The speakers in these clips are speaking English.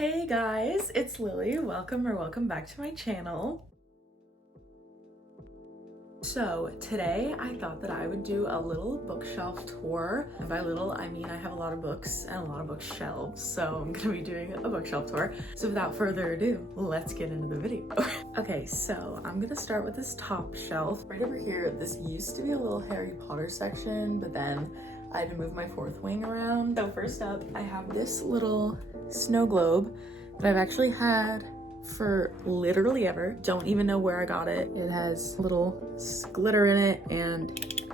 Hey guys, it's Lily. Welcome back to my channel. So today I thought that I would do a little bookshelf tour. And by little, I mean I have a lot of books and a lot of bookshelves, so I'm gonna be doing a bookshelf tour. So without further ado, let's get into the video. Okay, so I'm gonna start with this top shelf. Right over here, this used to be a little Harry Potter section, but then I had to move my fourth wing around. So first up, I have this little snow globe that I've actually had for literally ever. Don't even know where I got it. It has little glitter in it and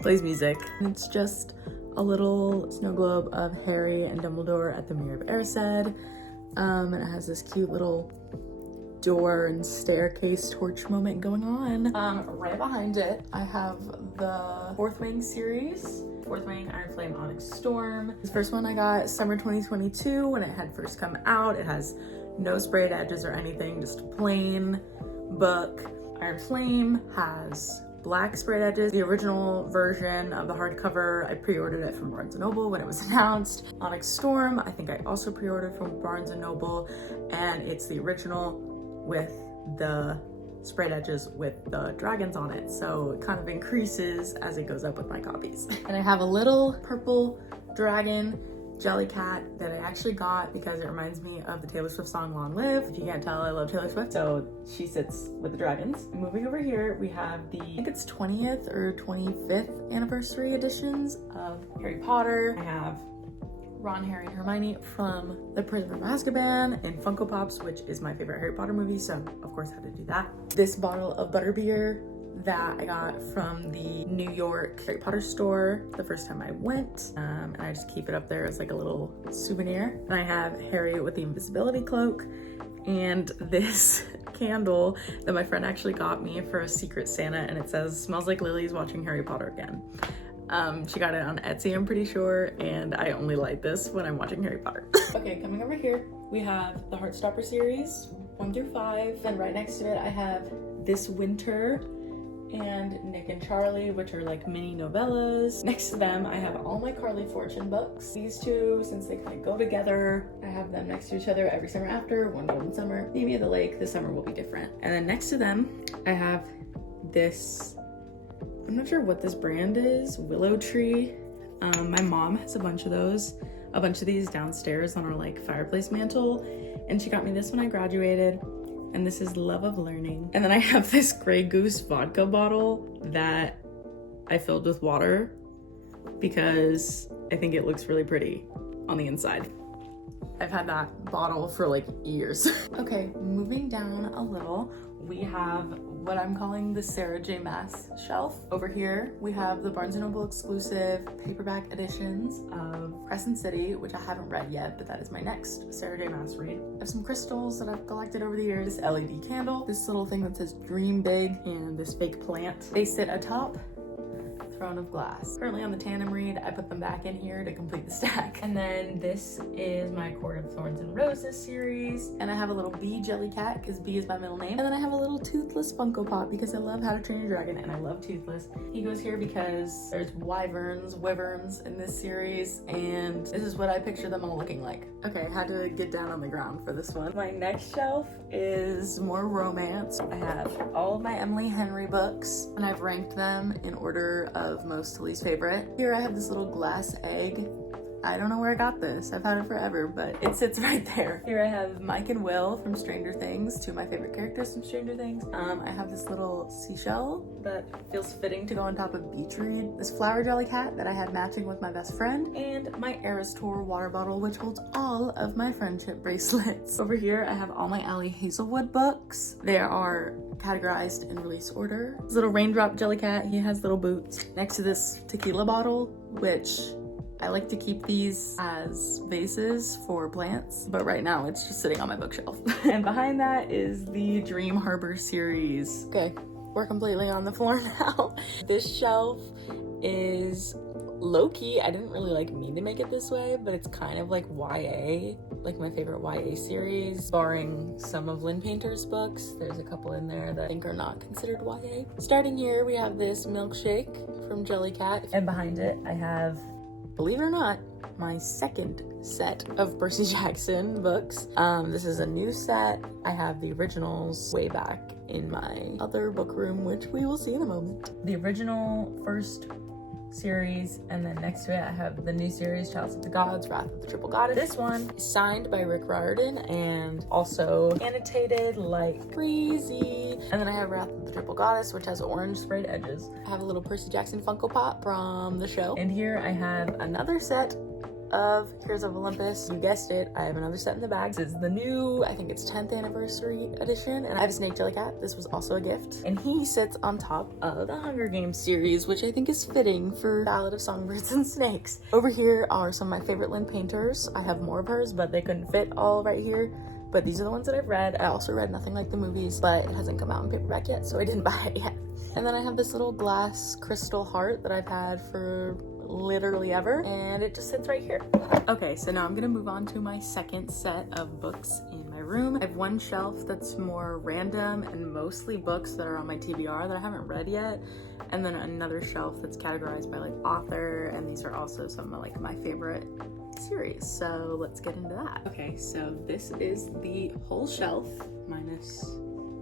plays music. And it's just a little snow globe of Harry and Dumbledore at the Mirror of Erised. And it has this cute little door and staircase torch moment going on. Right behind it, I have the Fourth Wing series. Fourth Wing, Iron Flame, Onyx Storm. This first one I got summer 2022 when it had first come out. It has no sprayed edges or anything, just a plain book. Iron Flame has black sprayed edges. The original version of the hardcover, I pre-ordered it from Barnes & Noble when it was announced. Onyx Storm, I think I also pre-ordered from Barnes & Noble, and it's the original with the sprayed edges with the dragons on it, so it kind of increases as it goes up with my copies. And I have a little purple dragon Jellycat that I actually got because it reminds me of the Taylor Swift song Long Live. If you can't tell, I love Taylor Swift, so she sits with the dragons. Moving over here, we have the, I think it's 20th or 25th anniversary editions of Harry Potter. I have Ron, Harry, and Hermione from The Prisoner of Azkaban and Funko Pops, which is my favorite Harry Potter movie, so of course I had to do that. This bottle of butterbeer that I got from the New York Harry Potter store the first time I went, and I just keep it up there as like a little souvenir. And I have Harry with the invisibility cloak and this candle that my friend actually got me for a Secret Santa, and it says, "Smells like Lily's watching Harry Potter again." She got it on Etsy, I'm pretty sure, and I only light this when I'm watching Harry Potter. Okay, coming over here, we have the Heartstopper series, 1 through 5, and right next to it I have This Winter and Nick and Charlie, which are like mini novellas. Next to them, I have all my Carly Fortune books. These two, since they kind of go together, I have them next to each other every summer after. One Golden Summer, Maybe of the Lake, this summer will be different. And then next to them, I have this, I'm not sure what this brand is, Willow Tree. My mom has a bunch of these downstairs on our like fireplace mantle, and she got me this when I graduated, and this is Love of Learning. And then I have this Grey Goose vodka bottle that I filled with water because I think it looks really pretty on the inside. I've had that bottle for like years. Okay, moving down a little, we have what I'm calling the Sarah J Maas shelf. Over here, we have the Barnes & Noble exclusive paperback editions of Crescent City, which I haven't read yet, but that is my next Sarah J Maas read. I have some crystals that I've collected over the years. This LED candle, this little thing that says Dream Big, and this fake plant. They sit atop Throne of Glass. Currently on the Tandem read, I put them back in here to complete the stack. And then this is my Court of Thorns and Roses series. And I have a little bee Jellycat, because bee is my middle name. And then I have a little Toothless Funko Pop because I love How to Train Your Dragon and I love Toothless. He goes here because there's wyverns in this series, and this is what I picture them all looking like. Okay, I had to get down on the ground for this one. My next shelf is more romance. I have all of my Emily Henry books, and I've ranked them in order of most to least favorite. Here I have this little glass egg. I don't know where I got this. I've had it forever, but it sits right there. Here I have Mike and Will from Stranger Things, two of my favorite characters from Stranger Things. I have this little seashell that feels fitting to go on top of Beach Read. This flower Jellycat that I had matching with my best friend, and my Eras Tour water bottle, which holds all of my friendship bracelets. Over here, I have all my Ali Hazelwood books. They are categorized in release order. This little Raindrop Jellycat, he has little boots. Next to this tequila bottle, which I like to keep these as vases for plants, but right now it's just sitting on my bookshelf. And behind that is the Dream Harbor series. Okay, we're completely on the floor now. This shelf is low-key, I didn't really like mean to make it this way, but it's kind of like YA, like my favorite YA series, barring some of Lynn Painter's books. There's a couple in there that I think are not considered YA. Starting here, we have this milkshake from Jellycat, and behind it I have, believe it or not, my second set of Percy Jackson books. This is a new set. I have the originals way back in my other book room, which we will see in a moment. The original first series, and then next to it I have the new series, Chalice of the Gods, Wrath of the Triple Goddess. This one is signed by Rick Riordan and also annotated like crazy. And then I have Wrath of the Triple Goddess, which has orange sprayed edges. I have a little Percy Jackson Funko Pop from the show. And here I have another set of Heroes of Olympus. You guessed it, I have another set in the bag. This is the new, I think it's 10th anniversary edition, and I have a snake Jellycat. This was also a gift. And he sits on top of the Hunger Games series, which I think is fitting for Ballad of Songbirds and Snakes. Over here are some of my favorite Lynn painters. I have more of hers, but they couldn't fit all right here. But these are the ones that I've read. I also read Nothing Like the Movies, but it hasn't come out in paperback yet, so I didn't buy it yet. And then I have this little glass crystal heart that I've had for literally ever, and it just sits right here. Okay, so now I'm gonna move on to my second set of books in my room. I have one shelf that's more random and mostly books that are on my TBR that I haven't read yet, and then another shelf that's categorized by like author, and these are also some of like my favorite series. So let's get into that. Okay, so this is the whole shelf minus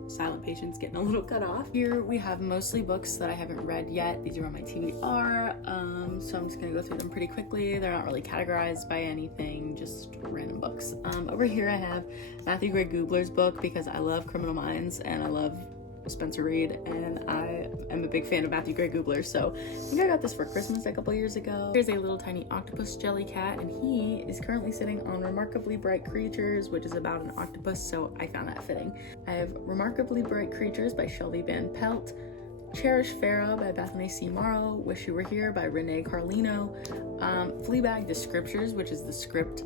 Silent Patient's getting a little cut off. Here we have mostly books that I haven't read yet. These are on my TBR, so I'm just gonna go through them pretty quickly. They're not really categorized by anything, just random books. Over here I have Matthew Gray Gubler's book because I love Criminal Minds and I love Spencer Reid, and I am a big fan of Matthew Gray Gubler, so I think I got this for Christmas a couple years ago. Here's a little tiny octopus Jellycat, and he is currently sitting on Remarkably Bright Creatures, which is about an octopus, so I found that fitting. I have Remarkably Bright Creatures by Shelby Van Pelt, Cherish Farah by Bethany C. Morrow, Wish You Were Here by Renee Carlino, Fleabag The Scriptures, which is the script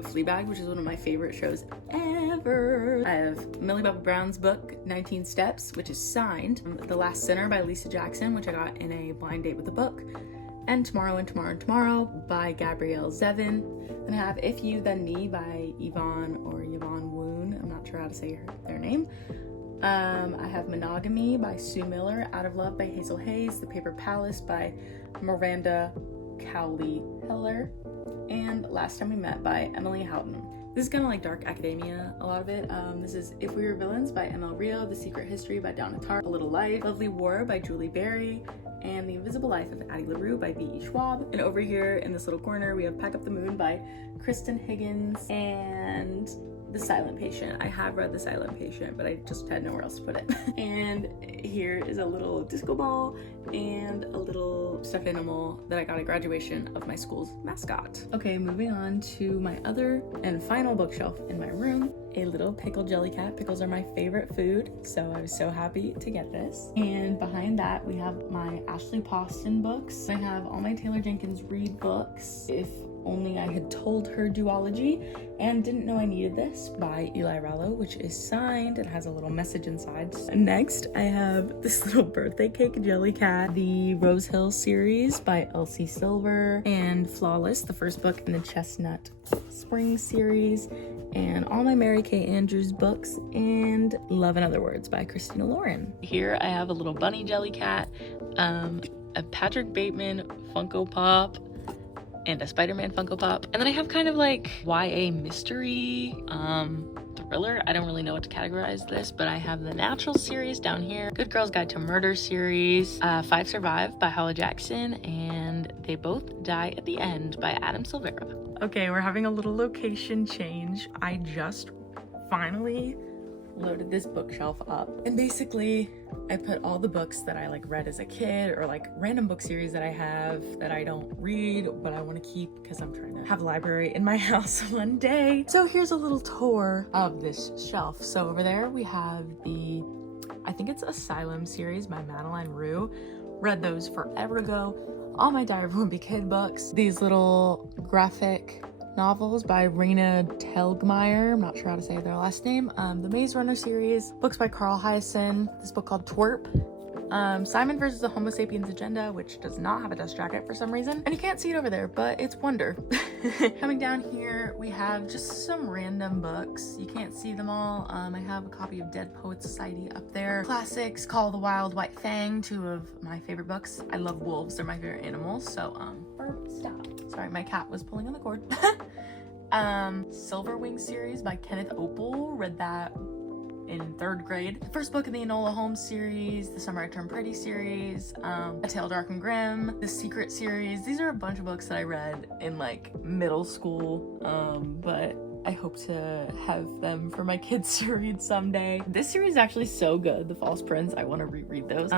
Fleabag, which is one of my favorite shows ever. I have Millie Bobby Brown's book 19 Steps, which is signed, The Last Sinner by Lisa Jackson, which I got in a blind date with the book, and Tomorrow and Tomorrow and Tomorrow by Gabrielle Zevin. Then I have If You Then Me by Yvonne Woon. I'm not sure how to say their name. I have Monogamy by Sue Miller, Out of Love by Hazel Hayes, The Paper Palace by Miranda Cowley Heller, and Last Time We Met by Emily Houghton. This is kind of like dark academia, a lot of it. This is If We Were Villains by M.L. Rio, The Secret History by Donna Tartt, A Little Life, Lovely War by Julie Berry, and The Invisible Life of Addie LaRue by B.E. Schwab. And over here in this little corner, we have Pack Up the Moon by Kristen Higgins, and The Silent Patient. I have read The Silent Patient, but I just had nowhere else to put it. And here is a little disco ball and a little stuffed animal that I got at graduation of my school's mascot. Okay, moving on to my other and final bookshelf in my room, a little pickle Jellycat. Pickles are my favorite food, so I was so happy to get this. And behind that, we have my Ashley Poston books. I have all my Taylor Jenkins Reid books, If Only I Had Told Her duology, and Didn't Know I Needed This by Eli Rallo, which is signed. It has a little message inside. Next, I have this little birthday cake Jellycat, the Rose Hill series by Elsie Silver, and Flawless, the first book in the Chestnut Spring series, and all my Mary Kay Andrews books, and Love in Other Words by Christina Lauren. Here I have a little bunny Jellycat, a Patrick Bateman Funko Pop, and a Spider-Man Funko Pop. And then I have kind of like YA mystery, thriller. I don't really know what to categorize this, but I have the Natural series down here, Good Girl's Guide to Murder series, Five Survive by Holly Jackson, and They Both Die at the End by Adam Silvera. Okay, we're having a little location change. I just finally loaded this bookshelf up, and basically I put all the books that I like read as a kid, or like random book series that I have that I don't read but I want to keep because I'm trying to have a library in my house one day. So here's a little tour of this shelf. So over there we have the, I think it's Asylum series by Madeline Rue. Read those forever ago. All my Diary of a Wimpy Kid books, these little graphic novels by Raina Telgemeier, I'm not sure how to say their last name, the Maze Runner series, books by Carl Hyacin, this book called Twerp, Simon versus the Homo sapiens agenda, which does not have a dust jacket for some reason. And you can't see it over there, but it's Wonder. Coming down here, we have just some random books. You can't see them all. I have a copy of Dead Poets Society up there. Classics, Call of the Wild, White Fang, two of my favorite books. I love wolves, they're my favorite animals. So, stop. Sorry, my cat was pulling on the cord. Silverwing series by Kenneth Opel. Read that in 3rd grade. The first book in the Enola Holmes series, the Summer I Turned Pretty series, A Tale Dark and Grim, the Secret series. These are a bunch of books that I read in like middle school, but I hope to have them for my kids to read someday. This series is actually so good, The False Prince. I want to reread those.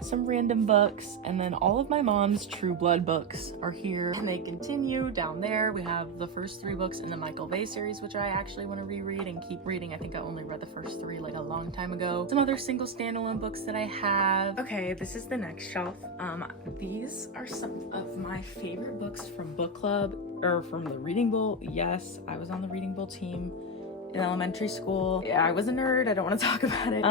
Some random books, and then all of my mom's True Blood books are here, and they continue down there. We have the first 3 books in the Michael Bay series, which I actually want to reread and keep reading. I think I only read the first 3 like a long time ago. Some other single standalone books that I have. Okay, this is the next shelf. These are some of my favorite books from book club, or from the Reading Bowl. Yes, I was on the Reading Bowl team in elementary school. Yeah, I was a nerd, I don't want to talk about it.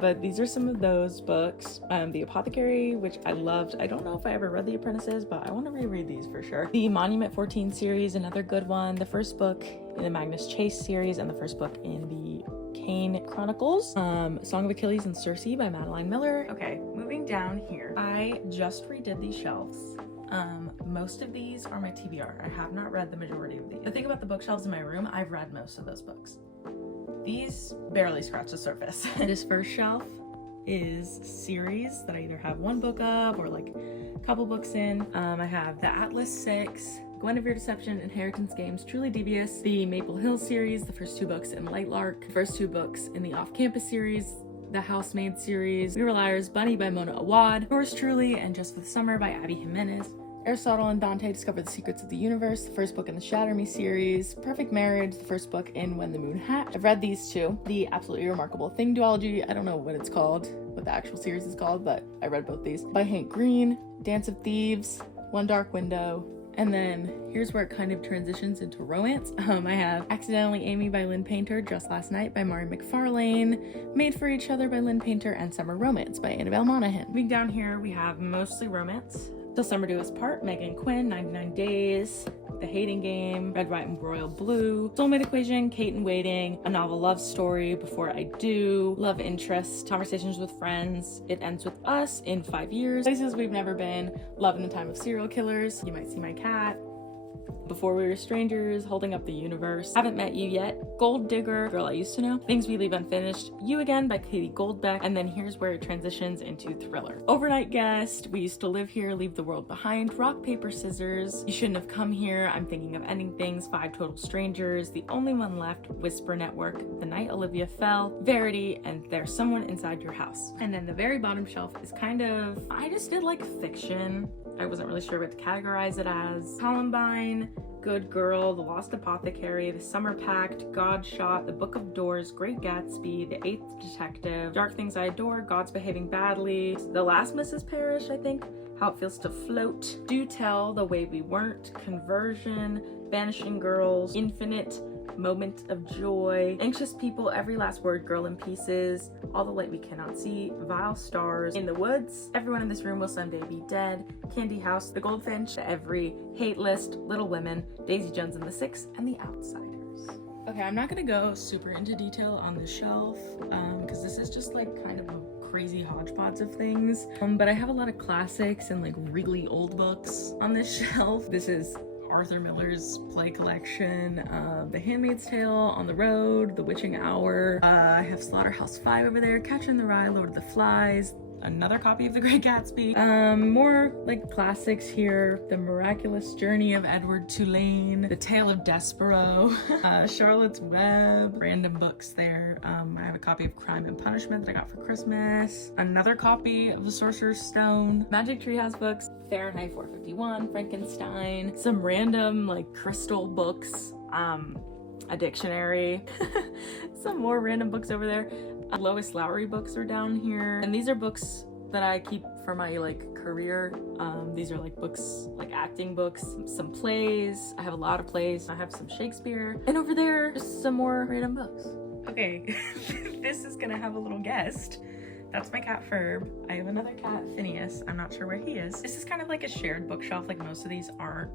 But these are some of those books. The Apothecary, which I loved. I don't know if I ever read The Apprentices, but I want to reread these for sure. The Monument 14 series, another good one. The first book in the Magnus Chase series, and the first book in the Kane Chronicles. Song of Achilles and Circe by Madeline Miller. Okay, moving down here. I just redid these shelves. Most of these are my TBR. I have not read the majority of these. The thing about the bookshelves in my room, I've read most of those books. These barely scratch the surface. This first shelf is series that I either have 1 book of or like a couple books in. I have the Atlas 6, Guinevere Deception, Inheritance Games, Truly Devious, the Maple Hill series, the first 2 books in Lightlark, the first 2 books in the Off Campus series, the Housemaid series, We Were Liars, Bunny by Mona Awad, Yours Truly, and Just for the Summer by Abby Jimenez. Aristotle and Dante Discover the Secrets of the Universe, the first book in the Shatter Me series, Perfect Marriage, the first book in When the Moon Hatched. I've read these 2. The Absolutely Remarkable Thing duology, I don't know what it's called, what the actual series is called, but I read both these. By Hank Green, Dance of Thieves, One Dark Window, and then here's where it kind of transitions into romance. I have Accidentally Amy by Lynn Painter, Just Last Night by Mari McFarlane, Made for Each Other by Lynn Painter, and Summer Romance by Annabelle Monaghan. Moving down here, we have mostly romance. Till Summer Do Us Part, Megan Quinn, 99 Days, The Hating Game, Red, White, and Royal Blue, Soulmate Equation, Kate in Waiting, A Novel Love Story, Before I Do, Love Interest, Conversations with Friends, It Ends With Us, In 5 Years, Places We've Never Been, Love in the Time of Serial Killers, You Might See My Cat, Before We Were Strangers, Holding Up the Universe, Haven't Met You Yet, Gold Digger, Girl I Used to Know, Things We Leave Unfinished, You Again by Katie Goldbeck, and then here's where it transitions into thriller. Overnight Guest, We Used to Live Here, Leave the World Behind, Rock, Paper, Scissors, You Shouldn't Have Come Here, I'm Thinking of Ending Things, 5 Total Strangers, The Only One Left, Whisper Network, The Night Olivia Fell, Verity, and There's Someone Inside Your House. And then the very bottom shelf is kind of, I just did like fiction. I wasn't really sure what to categorize it as. Columbine, Good Girl, The Lost Apothecary, The Summer Pact, God Shot, The Book of Doors, Great Gatsby, The Eighth Detective, Dark Things I Adore, God's Behaving Badly, The Last Mrs. Parrish, I think, How It Feels to Float, Do Tell, The Way We Weren't, Conversion, Vanishing Girls, Infinite, Moment of Joy, Anxious People, Every Last Word, Girl in Pieces, All the Light We Cannot See, Vile Stars, In the Woods, Everyone in This Room Will Someday Be Dead, Candy House, The Goldfinch, The Every, Hate List, Little Women, Daisy Jones and the Six, and The Outsiders. Okay, I'm not gonna go super into detail on this shelf because this is just like kind of a crazy hodgepodge of things, but I have a lot of classics and like really old books on this shelf. This is Arthur Miller's play collection, The Handmaid's Tale, On the Road, The Witching Hour. I have Slaughterhouse-Five over there, Catcher in the Rye, Lord of the Flies, another copy of The Great Gatsby. More like classics here, The Miraculous Journey of Edward Tulane, The Tale of Despero, Charlotte's Web, random books there. I have a copy of Crime and Punishment that I got for Christmas, another copy of The Sorcerer's Stone, Magic Treehouse books, Fahrenheit 451, Frankenstein, some random like crystal books, a dictionary, some more random books over there. Lois Lowry books are down here, and these are books that I keep for my like career. These are like books, like acting books, some plays. I have a lot of plays. I have some Shakespeare, and over there just some more random books. Okay, this is gonna have a little guest that's my cat Ferb. I have another cat, Phineas. I'm not sure where he is. This is kind of like a shared bookshelf. Like most of these aren't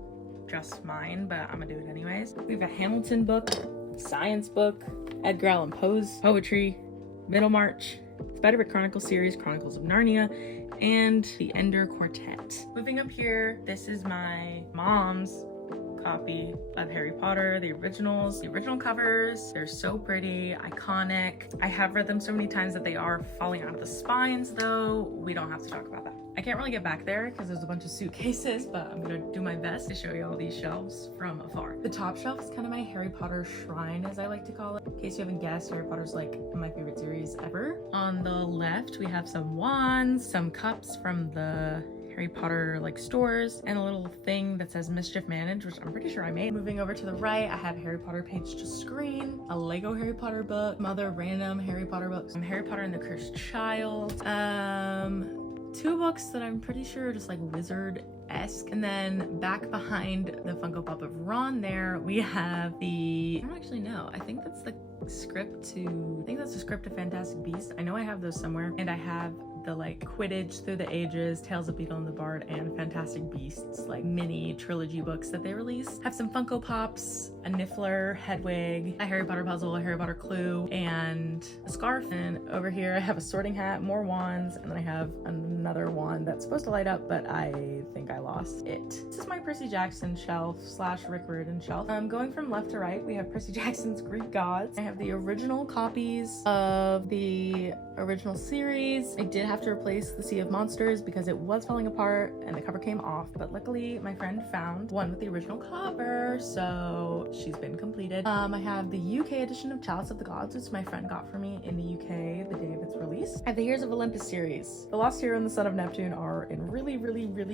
just mine, but I'm gonna do it anyways. We have a Hamilton book, science book, Edgar Allan Poe's poetry, Middlemarch, Spiderwick Chronicles series, Chronicles of Narnia, and the Ender Quartet. Moving up here, this is my mom's copy of Harry Potter, the originals. The original covers, they're so pretty, iconic. I have read them so many times that they are falling out of the spines though. We don't have to talk about that. I can't really get back there because there's a bunch of suitcases, but I'm gonna do my best to show you all these shelves from afar. The top shelf is kind of my Harry Potter shrine, as I like to call it. In case you haven't guessed, Harry Potter's like my favorite series ever. On the left, we have some wands, some cups from the Harry Potter like stores, and a little thing that says Mischief Managed, which I'm pretty sure I made. Moving over to the right, I have Harry Potter Page to Screen, a Lego Harry Potter book, some other random Harry Potter books, Harry Potter and the Cursed Child, two books that I'm pretty sure are just like wizard-esque. And then back behind the Funko Pop of Ron there, we have the, I don't actually know, I think that's the script to Fantastic Beasts. I know I have those somewhere, and I have the like Quidditch Through the Ages, Tales of Beetle and the Bard, and Fantastic Beasts like mini trilogy books that they released. Have some Funko Pops, a Niffler, Hedwig, a Harry Potter puzzle, a Harry Potter clue, and a scarf. And over here I have a sorting hat, more wands, and then I have another wand that's supposed to light up, but I think I lost it. This is my Percy Jackson shelf / Rick Riordan shelf. Going from left to right, we have Percy Jackson's Greek Gods. I have the original copies of the original series. I did have to replace the Sea of Monsters because it was falling apart and the cover came off, but luckily my friend found one with the original cover, so she's been completed. I have the UK edition of Chalice of the Gods, which my friend got for me in the UK the day of its release. I have the Heroes of Olympus series. The Lost Hero and the Son of Neptune are in really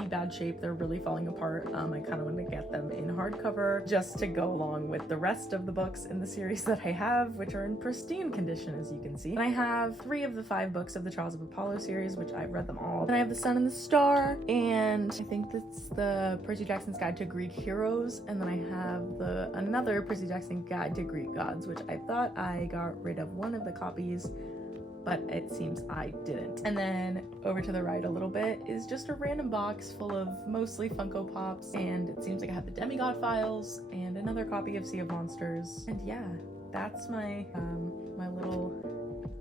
bad shape. They're really falling apart. I kind of want to get them in hardcover just to go along with the rest of the books in the series that I have, which are in pristine condition, as you can see. And I have 3 of the 5 books of the Trials of Apollo series, which I've read them all. Then I have The Sun and the Star, and I think that's the Percy Jackson's Guide to Greek Heroes, and then I have another Percy Jackson Guide to Greek Gods, which I thought I got rid of one of the copies, but it seems I didn't. And then over to the right a little bit is just a random box full of mostly Funko Pops, and it seems like I have the Demigod Files and another copy of Sea of Monsters. And yeah, that's my my little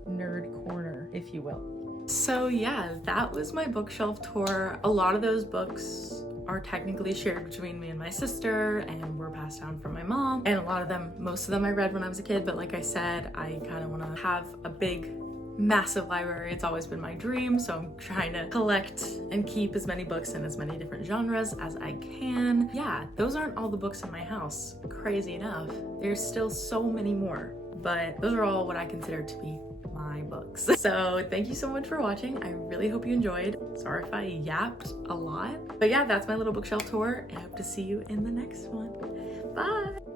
nerd corner, if you will. So yeah, that was my bookshelf tour. A lot of those books are technically shared between me and my sister and were passed down from my mom. And most of them I read when I was a kid, but like I said, I kind of want to have a big, massive library. It's always been my dream, so I'm trying to collect and keep as many books in as many different genres as I can. Yeah, those aren't all the books in my house, crazy enough. There's still so many more, but those are all what I consider to be my books. So thank you so much for watching. I really hope you enjoyed. Sorry if I yapped a lot, but yeah, that's my little bookshelf tour, and I hope to see you in the next one. Bye.